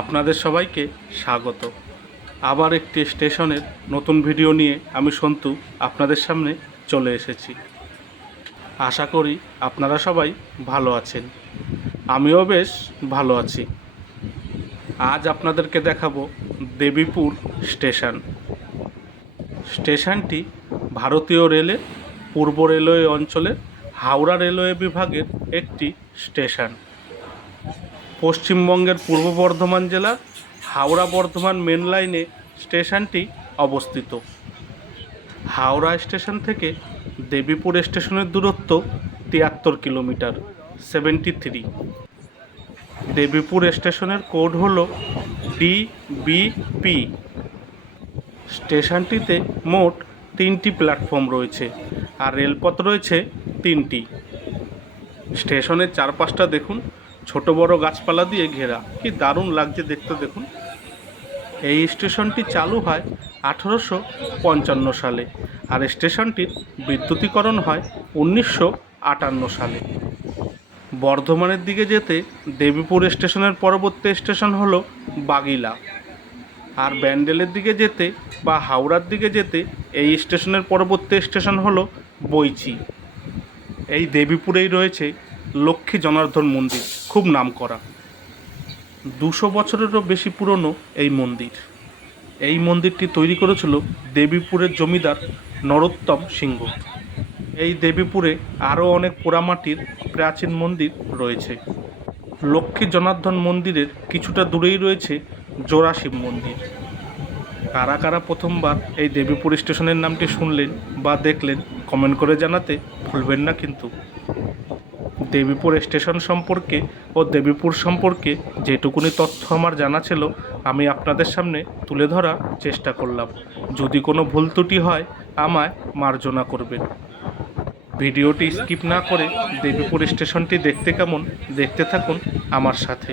আপনাদের সবাইকে স্বাগত। আবার একটি স্টেশনের নতুন ভিডিও নিয়ে আমি সন্তু আপনাদের সামনে চলে এসেছি। আশা করি আপনারা সবাই ভালো আছেন। আমিও বেশ ভালো আছি। আজ আপনাদেরকে দেখাবো দেবীপুর স্টেশন। স্টেশনটি ভারতীয় রেলের পূর্ব রেলওয়ে অঞ্চলের হাওড়া রেলওয়ে বিভাগের একটি স্টেশন। পশ্চিমবঙ্গের পূর্ব বর্ধমান জেলার হাওড়া বর্ধমান মেন লাইনে স্টেশনটি অবস্থিত। হাওড়া স্টেশন থেকে দেবীপুর স্টেশনের দূরত্ব তিয়াত্তর কিলোমিটার সেভেন্টি থ্রি দেবীপুর স্টেশনের কোড হল ডিবিপি স্টেশনটিতে মোট তিনটি প্ল্যাটফর্ম রয়েছে আর রেলপথ রয়েছে তিনটি। স্টেশনের চারপাশটা দেখুন ছোট বড় গাছপালা দিয়ে ঘেরা। কি দারুণ লাগছে দেখতে দেখুন। এই স্টেশনটি চালু হয় আঠেরোশো পঞ্চান্ন সালে আর স্টেশনটির বিদ্যুতীকরণ হয় উনিশশো আটান্ন সালে। বর্ধমানের দিকে যেতে দেবীপুর স্টেশনের পরবর্তী স্টেশন হলো বাগিলা আর ব্যান্ডেলের দিকে যেতে বা হাওড়ার দিকে যেতে এই স্টেশনের পরবর্তী স্টেশন হলো বইচি এই দেবীপুরেই রয়েছে লক্ষ্মী জনার্দন মন্দির। খুব নামকরা। দুশো বছরেরও বেশি পুরনো এই মন্দির। এই মন্দিরটি তৈরি করেছিল দেবীপুরের জমিদার নরোত্তম সিংহ। এই দেবীপুরে আরও অনেক পোড়ামাটির প্রাচীন মন্দির রয়েছে। লক্ষ্মী জনার্দন মন্দিরের কিছুটা দূরেই রয়েছে জোড়া শিব মন্দির। কারা কারা প্রথমবার এই দেবীপুর স্টেশনের নামটি শুনলেন বা দেখলেন, কমেন্ট করে জানাতে ভুলবেন না কিন্তু। দেবীপুর স্টেশন সম্পর্কে ও দেবীপুর সম্পর্কে যেটুকুনি তথ্য আমার জানা ছিল, আমি আপনাদের সামনে তুলে ধরার চেষ্টা করলাম। যদি কোনো ভুল ত্রুটি হয়, আমায় মার্জনা করবেন। ভিডিওটি স্কিপ না করে দেবীপুর স্টেশনটি দেখতে কেমন, দেখতে থাকুন আমার সাথে।